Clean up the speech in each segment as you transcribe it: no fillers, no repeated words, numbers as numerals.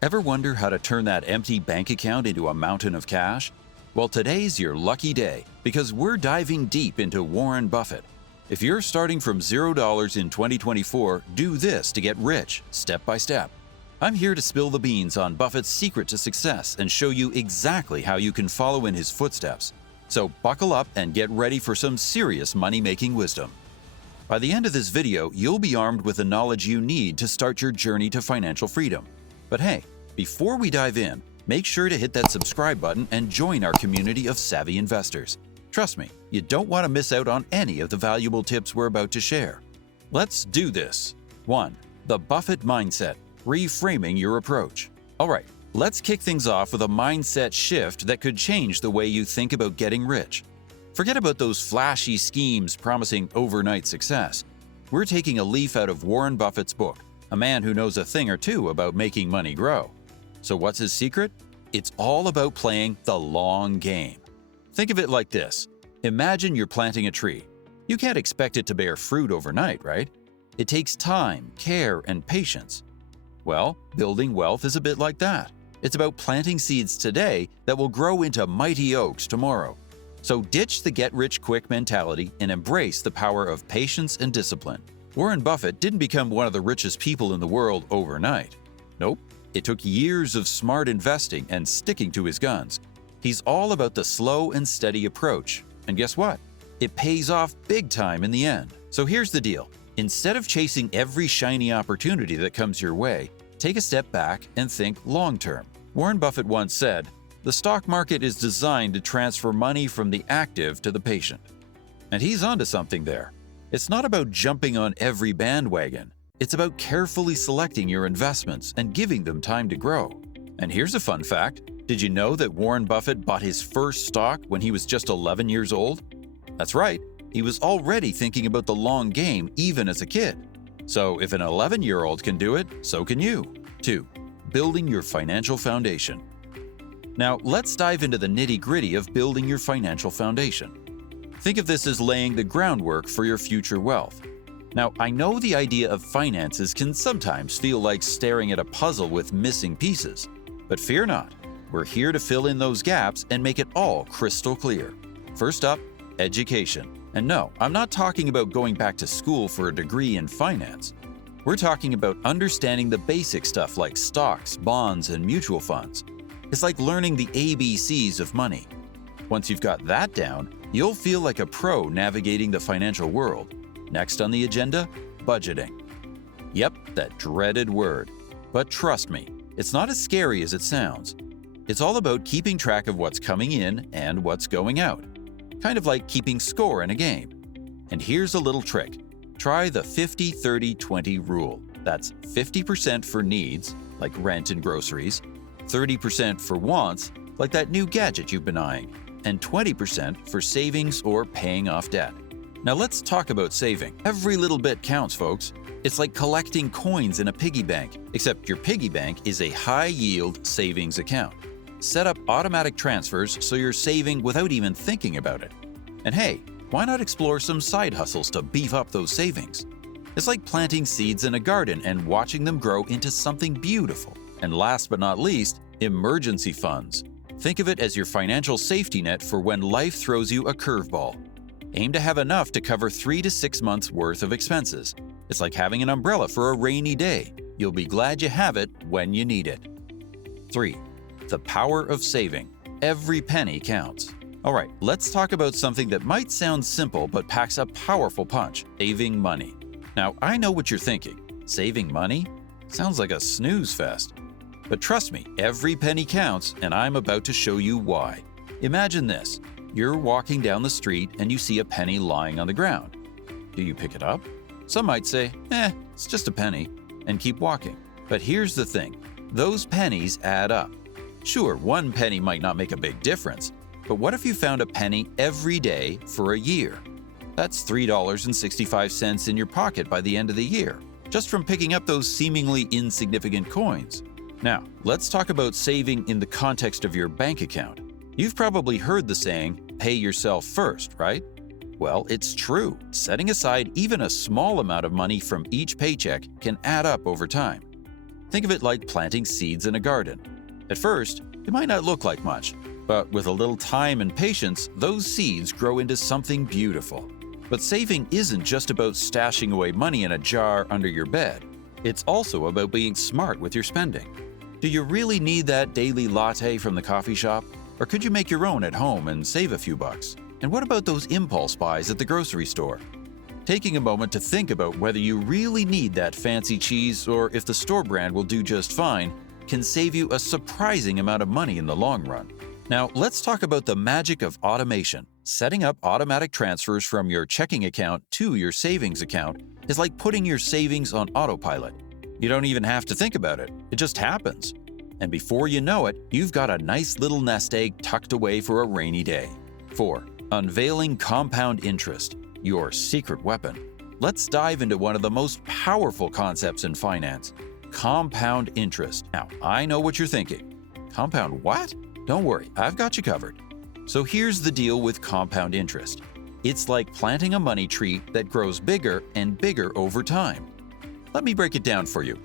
Ever wonder how to turn that empty bank account into a mountain of cash? Well, today's your lucky day because we're diving deep into Warren Buffett. If you're starting from $0 in 2024, do this to get rich, step by step. I'm here to spill the beans on Buffett's secret to success and show you exactly how you can follow in his footsteps. So buckle up and get ready for some serious money-making wisdom. By the end of this video, you'll be armed with the knowledge you need to start your journey to financial freedom. But hey, before we dive in, make sure to hit that subscribe button and join our community of savvy investors. Trust me, you don't want to miss out on any of the valuable tips we're about to share. Let's do this. 1. The Buffett Mindset. Reframing your approach. Alright, let's kick things off with a mindset shift that could change the way you think about getting rich. Forget about those flashy schemes promising overnight success. We're taking a leaf out of Warren Buffett's book, a man who knows a thing or two about making money grow. So what's his secret? It's all about playing the long game. Think of it like this. Imagine you're planting a tree. You can't expect it to bear fruit overnight, right? It takes time, care, and patience. Well, building wealth is a bit like that. It's about planting seeds today that will grow into mighty oaks tomorrow. So ditch the get-rich-quick mentality and embrace the power of patience and discipline. Warren Buffett didn't become one of the richest people in the world overnight. Nope, it took years of smart investing and sticking to his guns. He's all about the slow and steady approach. And guess what? It pays off big time in the end. So here's the deal. Instead of chasing every shiny opportunity that comes your way, take a step back and think long-term. Warren Buffett once said, "The stock market is designed to transfer money from the active to the patient." And he's onto something there. It's not about jumping on every bandwagon. It's about carefully selecting your investments and giving them time to grow. And here's a fun fact. Did you know that Warren Buffett bought his first stock when he was just 11 years old? That's right. He was already thinking about the long game even as a kid. So if an 11-year-old can do it, so can you. 2. Building your financial foundation. Now, let's dive into the nitty-gritty of building your financial foundation. Think of this as laying the groundwork for your future wealth. Now, I know the idea of finances can sometimes feel like staring at a puzzle with missing pieces, but fear not. We're here to fill in those gaps and make it all crystal clear. First up, education. And no, I'm not talking about going back to school for a degree in finance. We're talking about understanding the basic stuff like stocks, bonds, and mutual funds. It's like learning the ABCs of money. Once you've got that down, you'll feel like a pro navigating the financial world. Next on the agenda, budgeting. Yep, that dreaded word. But trust me, it's not as scary as it sounds. It's all about keeping track of what's coming in and what's going out. Kind of like keeping score in a game. And here's a little trick. Try the 50-30-20 rule. That's 50% for needs, like rent and groceries, 30% for wants, like that new gadget you've been eyeing, and 20% for savings or paying off debt. Now let's talk about saving. Every little bit counts, folks. It's like collecting coins in a piggy bank, except your piggy bank is a high-yield savings account. Set up automatic transfers so you're saving without even thinking about it. And hey, why not explore some side hustles to beef up those savings? It's like planting seeds in a garden and watching them grow into something beautiful. And last but not least, emergency funds. Think of it as your financial safety net for when life throws you a curveball. Aim to have enough to cover 3 to 6 months worth of expenses. It's like having an umbrella for a rainy day. You'll be glad you have it when you need it. 3. The power of saving. Every penny counts. Alright, let's talk about something that might sound simple but packs a powerful punch: saving money. Now, I know what you're thinking. Saving money? Sounds like a snooze fest. But trust me, every penny counts, and I'm about to show you why. Imagine this. You're walking down the street and you see a penny lying on the ground. Do you pick it up? Some might say, it's just a penny, and keep walking. But here's the thing. Those pennies add up. Sure, one penny might not make a big difference, but what if you found a penny every day for a year? That's $3.65 in your pocket by the end of the year, just from picking up those seemingly insignificant coins. Now, let's talk about saving in the context of your bank account. You've probably heard the saying, pay yourself first, right? Well, it's true. Setting aside even a small amount of money from each paycheck can add up over time. Think of it like planting seeds in a garden. At first, it might not look like much, but with a little time and patience, those seeds grow into something beautiful. But saving isn't just about stashing away money in a jar under your bed. It's also about being smart with your spending. Do you really need that daily latte from the coffee shop? Or could you make your own at home and save a few bucks? And what about those impulse buys at the grocery store? Taking a moment to think about whether you really need that fancy cheese or if the store brand will do just fine can save you a surprising amount of money in the long run. Now, let's talk about the magic of automation. Setting up automatic transfers from your checking account to your savings account is like putting your savings on autopilot. You don't even have to think about it. It just happens. And before you know it, you've got a nice little nest egg tucked away for a rainy day. 4. Unveiling compound interest, your secret weapon. Let's dive into one of the most powerful concepts in finance, compound interest. Now, I know what you're thinking. Compound what? Don't worry, I've got you covered. So here's the deal with compound interest. It's like planting a money tree that grows bigger and bigger over time. Let me break it down for you.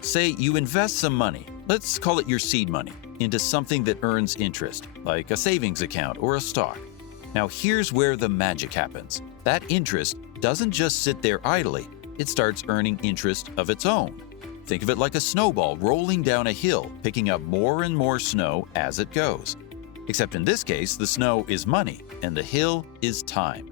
Say you invest some money, let's call it your seed money, into something that earns interest, like a savings account or a stock. Now here's where the magic happens. That interest doesn't just sit there idly, it starts earning interest of its own. Think of it like a snowball rolling down a hill, picking up more and more snow as it goes. Except in this case, the snow is money and the hill is time.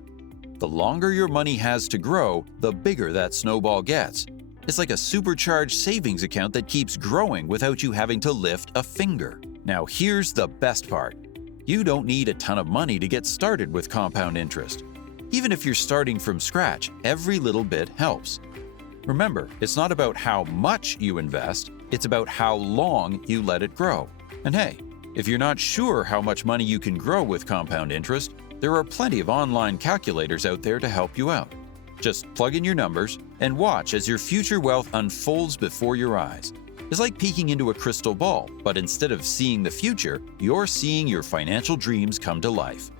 The longer your money has to grow, the bigger that snowball gets. It's like a supercharged savings account that keeps growing without you having to lift a finger. Now here's the best part. You don't need a ton of money to get started with compound interest. Even if you're starting from scratch, every little bit helps. Remember, it's not about how much you invest, it's about how long you let it grow. And hey, if you're not sure how much money you can grow with compound interest, there are plenty of online calculators out there to help you out. Just plug in your numbers and watch as your future wealth unfolds before your eyes. It's like peeking into a crystal ball, but instead of seeing the future, you're seeing your financial dreams come to life.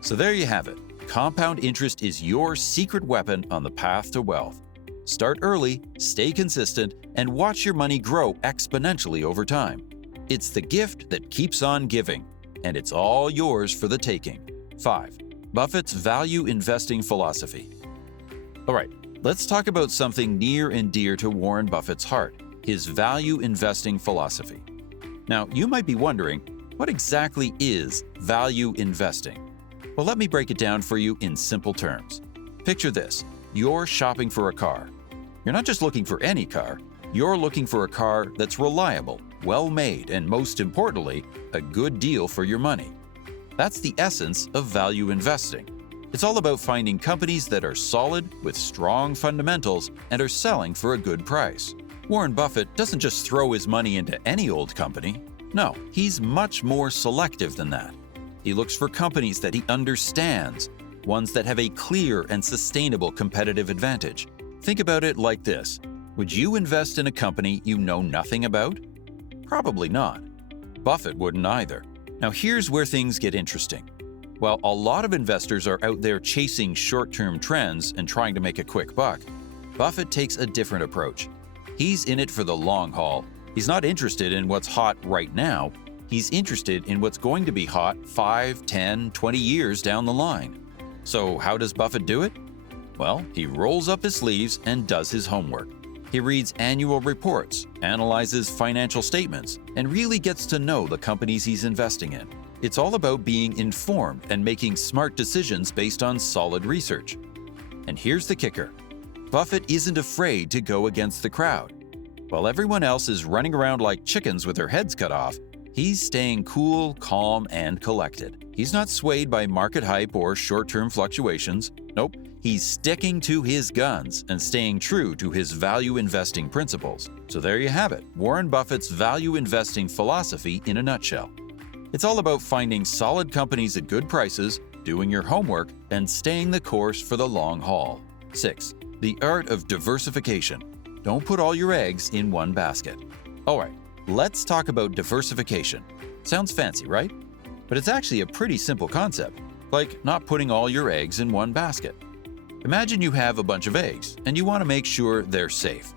So there you have it. Compound interest is your secret weapon on the path to wealth. Start early, stay consistent, and watch your money grow exponentially over time. It's the gift that keeps on giving, and it's all yours for the taking. 5. Buffett's value investing philosophy. All right, let's talk about something near and dear to Warren Buffett's heart, his value investing philosophy. Now, you might be wondering, what exactly is value investing? Well, let me break it down for you in simple terms. Picture this. You're shopping for a car. You're not just looking for any car. You're looking for a car that's reliable, well-made, and most importantly, a good deal for your money. That's the essence of value investing. It's all about finding companies that are solid, with strong fundamentals, and are selling for a good price. Warren Buffett doesn't just throw his money into any old company. No, he's much more selective than that. He looks for companies that he understands, ones that have a clear and sustainable competitive advantage. Think about it like this. Would you invest in a company you know nothing about? Probably not. Buffett wouldn't either. Now here's where things get interesting. While a lot of investors are out there chasing short-term trends and trying to make a quick buck, Buffett takes a different approach. He's in it for the long haul. He's not interested in what's hot right now. He's interested in what's going to be hot 5, 10, 20 years down the line. So how does Buffett do it? Well, he rolls up his sleeves and does his homework. He reads annual reports, analyzes financial statements, and really gets to know the companies he's investing in. It's all about being informed and making smart decisions based on solid research. And here's the kicker. Buffett isn't afraid to go against the crowd. While everyone else is running around like chickens with their heads cut off, he's staying cool, calm, and collected. He's not swayed by market hype or short-term fluctuations. Nope, he's sticking to his guns and staying true to his value investing principles. So there you have it, Warren Buffett's value investing philosophy in a nutshell. It's all about finding solid companies at good prices, doing your homework, and staying the course for the long haul. 6. The art of diversification. Don't put all your eggs in one basket. All right, let's talk about diversification. Sounds fancy, right? But it's actually a pretty simple concept, like not putting all your eggs in one basket. Imagine you have a bunch of eggs and you want to make sure they're safe.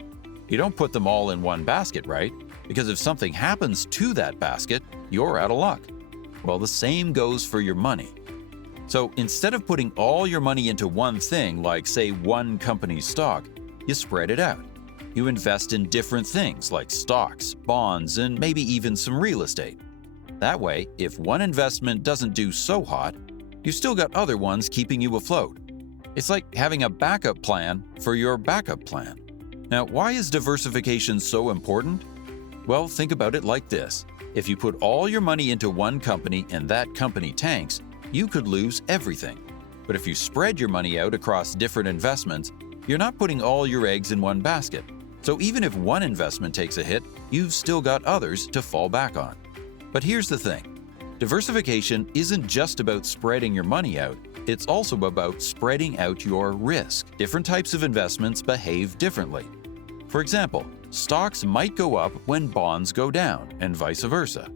You don't put them all in one basket, right? Because if something happens to that basket, you're out of luck. Well, the same goes for your money. So instead of putting all your money into one thing, like say one company's stock, you spread it out. You invest in different things like stocks, bonds, and maybe even some real estate. That way, if one investment doesn't do so hot, you've still got other ones keeping you afloat. It's like having a backup plan for your backup plan. Now, why is diversification so important? Well, think about it like this. If you put all your money into one company and that company tanks, you could lose everything. But if you spread your money out across different investments, you're not putting all your eggs in one basket. So even if one investment takes a hit, you've still got others to fall back on. But here's the thing. Diversification isn't just about spreading your money out, it's also about spreading out your risk. Different types of investments behave differently. For example, stocks might go up when bonds go down, and vice versa.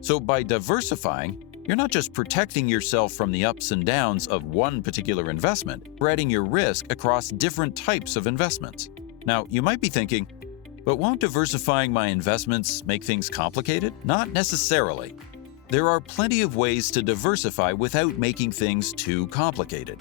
So by diversifying, you're not just protecting yourself from the ups and downs of one particular investment, spreading your risk across different types of investments. Now, you might be thinking, but won't diversifying my investments make things complicated? Not necessarily. There are plenty of ways to diversify without making things too complicated.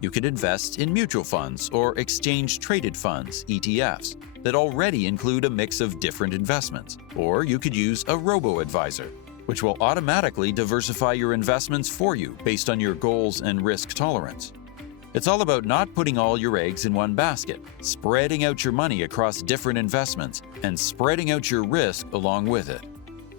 You could invest in mutual funds or exchange-traded funds, ETFs, that already include a mix of different investments. Or you could use a robo-advisor, which will automatically diversify your investments for you based on your goals and risk tolerance. It's all about not putting all your eggs in one basket, spreading out your money across different investments, and spreading out your risk along with it.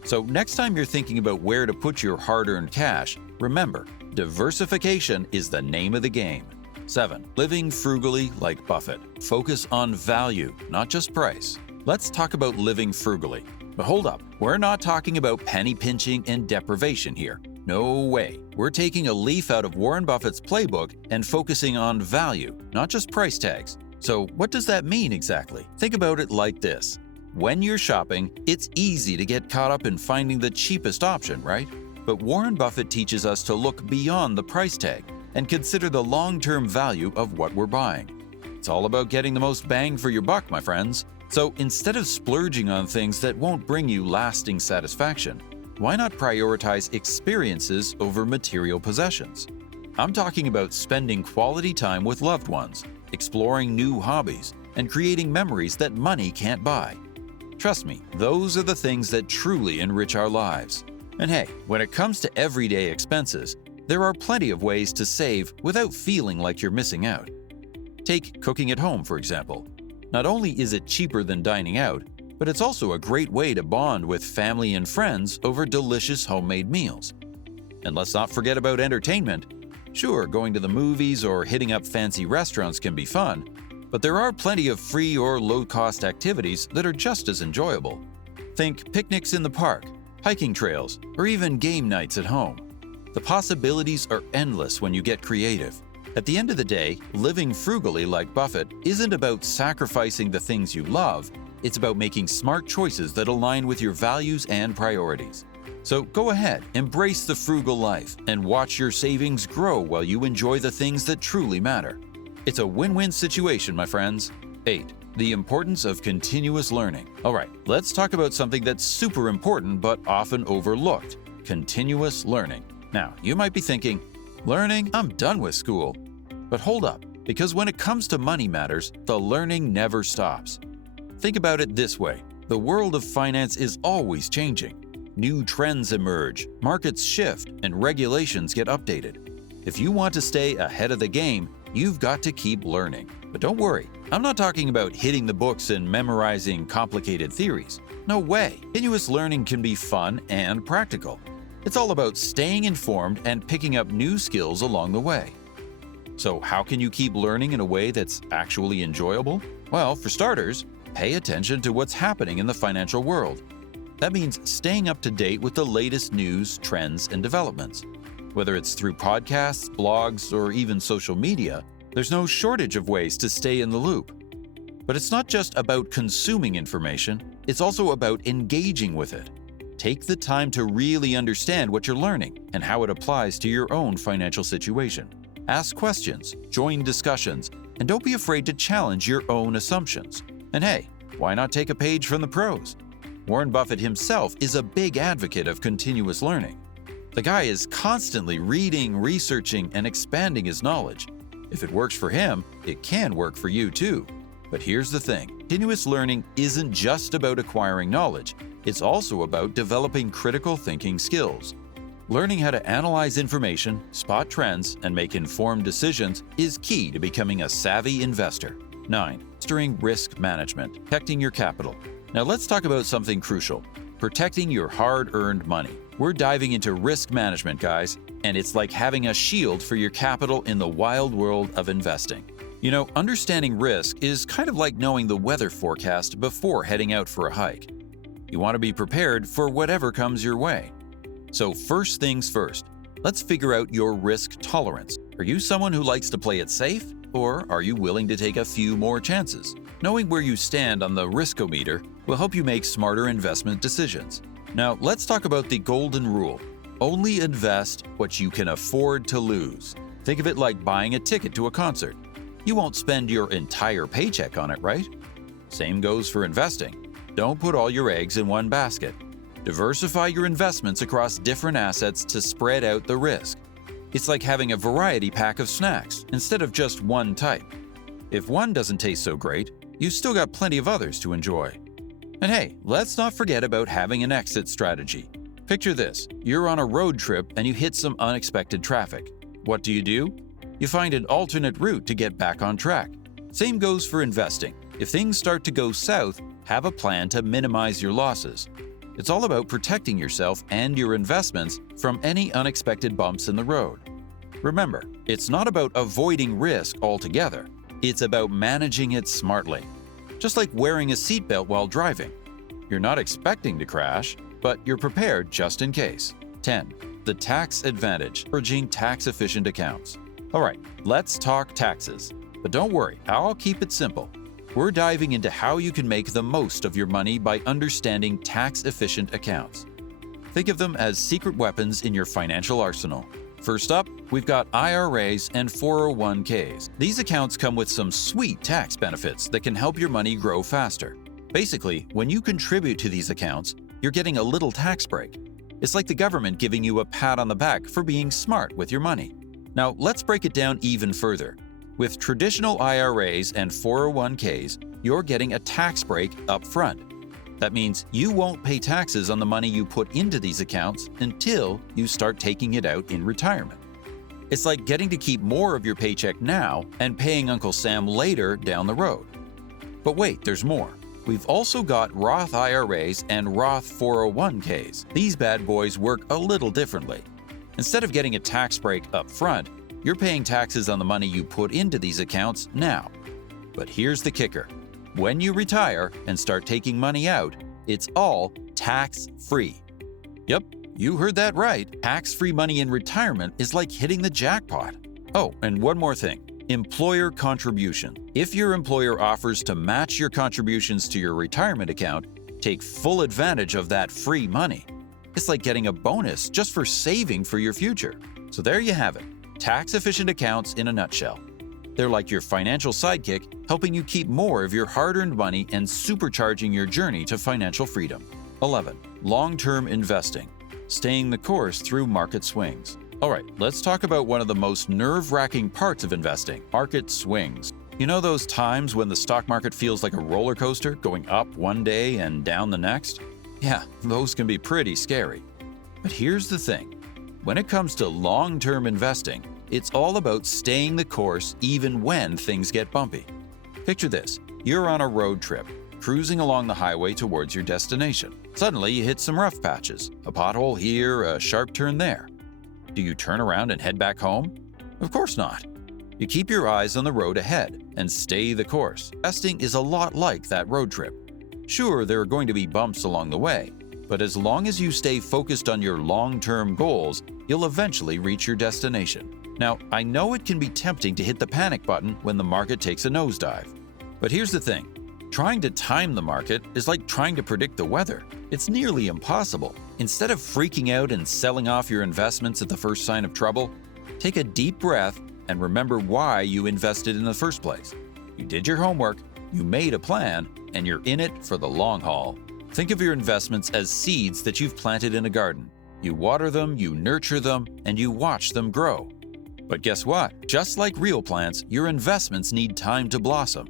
So next time you're thinking about where to put your hard-earned cash, remember, diversification is the name of the game. 7. Living frugally like Buffett. Focus on value, not just price. Let's talk about living frugally. But hold up, we're not talking about penny pinching and deprivation here. No way. We're taking a leaf out of Warren Buffett's playbook and focusing on value, not just price tags. So what does that mean exactly? Think about it like this. When you're shopping, it's easy to get caught up in finding the cheapest option, right? But Warren Buffett teaches us to look beyond the price tag and consider the long-term value of what we're buying. It's all about getting the most bang for your buck, my friends. So instead of splurging on things that won't bring you lasting satisfaction, why not prioritize experiences over material possessions? I'm talking about spending quality time with loved ones, exploring new hobbies, and creating memories that money can't buy. Trust me, those are the things that truly enrich our lives. And hey, when it comes to everyday expenses, there are plenty of ways to save without feeling like you're missing out. Take cooking at home, for example. Not only is it cheaper than dining out, but it's also a great way to bond with family and friends over delicious homemade meals. And let's not forget about entertainment. Sure, going to the movies or hitting up fancy restaurants can be fun, but there are plenty of free or low-cost activities that are just as enjoyable. Think picnics in the park, hiking trails, or even game nights at home. The possibilities are endless when you get creative. At the end of the day, living frugally like Buffett isn't about sacrificing the things you love, it's about making smart choices that align with your values and priorities. So go ahead, embrace the frugal life, and watch your savings grow while you enjoy the things that truly matter. It's a win-win situation, my friends. 8. The importance of continuous learning. All right, let's talk about something that's super important but often overlooked: continuous learning. Now, you might be thinking, learning? I'm done with school. But hold up, because when it comes to money matters, the learning never stops. Think about it this way. The world of finance is always changing. New trends emerge, markets shift, and regulations get updated. If you want to stay ahead of the game, you've got to keep learning. But don't worry, I'm not talking about hitting the books and memorizing complicated theories. No way. Continuous learning can be fun and practical. It's all about staying informed and picking up new skills along the way. So how can you keep learning in a way that's actually enjoyable? Well, for starters, pay attention to what's happening in the financial world. That means staying up to date with the latest news, trends, and developments. Whether it's through podcasts, blogs, or even social media, there's no shortage of ways to stay in the loop. But it's not just about consuming information, it's also about engaging with it. Take the time to really understand what you're learning and how it applies to your own financial situation. Ask questions, join discussions, and don't be afraid to challenge your own assumptions. And hey, Why not take a page from the pros? Warren Buffett himself is a big advocate of continuous learning. The guy is constantly reading, researching, and expanding his knowledge. If it works for him, it can work for you too. But here's the thing, continuous learning isn't just about acquiring knowledge, it's also about developing critical thinking skills. Learning how to analyze information, spot trends, and make informed decisions is key to becoming a savvy investor. 9. Mastering risk management, protecting your capital. Now let's talk about something crucial, protecting your hard-earned money. We're diving into risk management, guys, and it's like having a shield for your capital in the wild world of investing. You know, understanding risk is kind of like knowing the weather forecast before heading out for a hike. You want to be prepared for whatever comes your way. So first things first, let's figure out your risk tolerance. Are you someone who likes to play it safe, or are you willing to take a few more chances? Knowing where you stand on the riskometer will help you make smarter investment decisions. Now, let's talk about the golden rule. Only invest what you can afford to lose. Think of it like buying a ticket to a concert. You won't spend your entire paycheck on it, right? Same goes for investing. Don't put all your eggs in one basket. Diversify your investments across different assets to spread out the risk. It's like having a variety pack of snacks instead of just one type. If one doesn't taste so great, you've still got plenty of others to enjoy. And hey, let's not forget about having an exit strategy. Picture this, you're on a road trip and you hit some unexpected traffic. What do? You find an alternate route to get back on track. Same goes for investing. If things start to go south, have a plan to minimize your losses. It's all about protecting yourself and your investments from any unexpected bumps in the road. Remember, it's not about avoiding risk altogether. It's about managing it smartly. Just like wearing a seatbelt while driving. You're not expecting to crash, but you're prepared just in case. 10. The tax advantage, leveraging tax-efficient accounts. All right, let's talk taxes. But don't worry, I'll keep it simple. We're diving into how you can make the most of your money by understanding tax-efficient accounts. Think of them as secret weapons in your financial arsenal. First up, we've got IRAs and 401ks. These accounts come with some sweet tax benefits that can help your money grow faster. Basically, when you contribute to these accounts, you're getting a little tax break. It's like the government giving you a pat on the back for being smart with your money. Now, let's break it down even further. With traditional IRAs and 401ks, you're getting a tax break up front. That means you won't pay taxes on the money you put into these accounts until you start taking it out in retirement. It's like getting to keep more of your paycheck now and paying Uncle Sam later down the road. But wait, there's more. We've also got Roth IRAs and Roth 401ks. These bad boys work a little differently. Instead of getting a tax break up front, you're paying taxes on the money you put into these accounts now. But here's the kicker. When you retire and start taking money out, it's all tax-free. Yep, you heard that right. Tax-free money in retirement is like hitting the jackpot. Oh, and one more thing. Employer contribution. If your employer offers to match your contributions to your retirement account, take full advantage of that free money. It's like getting a bonus just for saving for your future. So there you have it. Tax-efficient accounts in a nutshell. They're like your financial sidekick, helping you keep more of your hard-earned money and supercharging your journey to financial freedom. 11. Long-term investing. Staying the course through market swings. All right, let's talk about one of the most nerve-wracking parts of investing, market swings. You know those times when the stock market feels like a roller coaster, going up one day and down the next? Yeah, those can be pretty scary. But here's the thing. When it comes to long-term investing, it's all about staying the course even when things get bumpy. Picture this. You're on a road trip, cruising along the highway towards your destination. Suddenly, you hit some rough patches, a pothole here, a sharp turn there. Do you turn around and head back home? Of course not. You keep your eyes on the road ahead and stay the course. Investing is a lot like that road trip. Sure, there are going to be bumps along the way, but as long as you stay focused on your long-term goals, you'll eventually reach your destination. Now, I know it can be tempting to hit the panic button when the market takes a nosedive. But here's the thing. Trying to time the market is like trying to predict the weather. It's nearly impossible. Instead of freaking out and selling off your investments at the first sign of trouble, take a deep breath and remember why you invested in the first place. You did your homework, you made a plan, and you're in it for the long haul. Think of your investments as seeds that you've planted in a garden. You water them, you nurture them, and you watch them grow. But guess what? Just like real plants, your investments need time to blossom.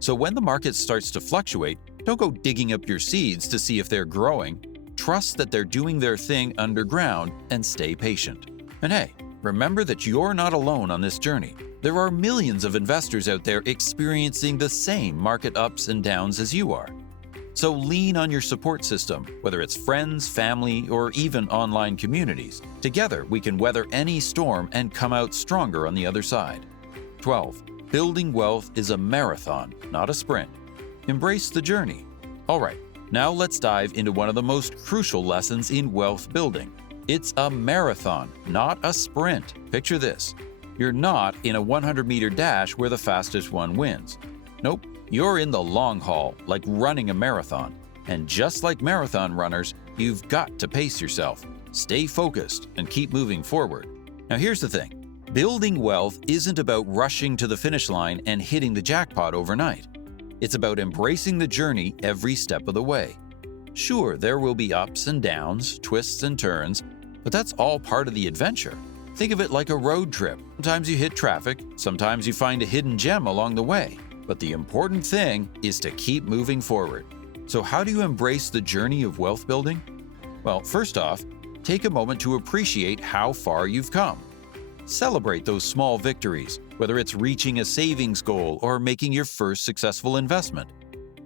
So when the market starts to fluctuate, don't go digging up your seeds to see if they're growing. Trust that they're doing their thing underground and stay patient. And hey, remember that you're not alone on this journey. There are millions of investors out there experiencing the same market ups and downs as you are. So lean on your support system, whether it's friends, family, or even online communities. Together, we can weather any storm and come out stronger on the other side. 12. Building wealth is a marathon, not a sprint. Embrace the journey. All right, now let's dive into one of the most crucial lessons in wealth building. It's a marathon, not a sprint. Picture this. You're not in a 100-meter dash where the fastest one wins. Nope. You're in the long haul, like running a marathon. And just like marathon runners, you've got to pace yourself, stay focused, and keep moving forward. Now here's the thing. Building wealth isn't about rushing to the finish line and hitting the jackpot overnight. It's about embracing the journey every step of the way. Sure, there will be ups and downs, twists and turns, but that's all part of the adventure. Think of it like a road trip. Sometimes you hit traffic, sometimes you find a hidden gem along the way. But the important thing is to keep moving forward. So how do you embrace the journey of wealth building? Well, first off, take a moment to appreciate how far you've come. Celebrate those small victories, whether it's reaching a savings goal or making your first successful investment.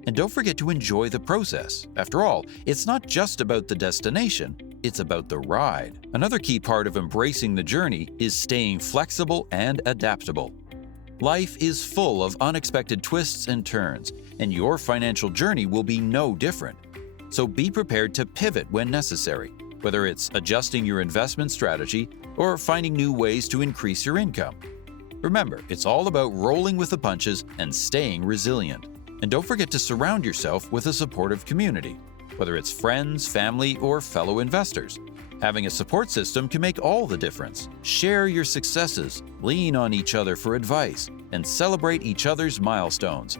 And don't forget to enjoy the process. After all, it's not just about the destination, it's about the ride. Another key part of embracing the journey is staying flexible and adaptable. Life is full of unexpected twists and turns, and your financial journey will be no different. So be prepared to pivot when necessary, whether it's adjusting your investment strategy or finding new ways to increase your income. Remember, it's all about rolling with the punches and staying resilient. And don't forget to surround yourself with a supportive community, whether it's friends, family, or fellow investors. Having a support system can make all the difference. Share your successes, lean on each other for advice, and celebrate each other's milestones.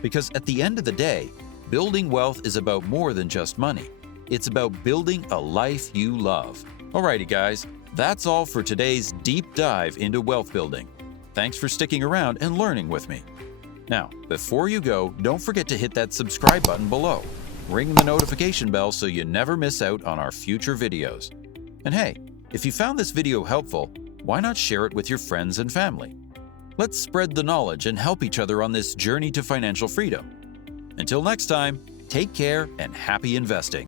Because at the end of the day, building wealth is about more than just money. It's about building a life you love. Alrighty guys, that's all for today's deep dive into wealth building. Thanks for sticking around and learning with me. Now, before you go, don't forget to hit that subscribe button below. Ring the notification bell so you never miss out on our future videos. And hey, if you found this video helpful, why not share it with your friends and family? Let's spread the knowledge and help each other on this journey to financial freedom. Until next time, take care and happy investing.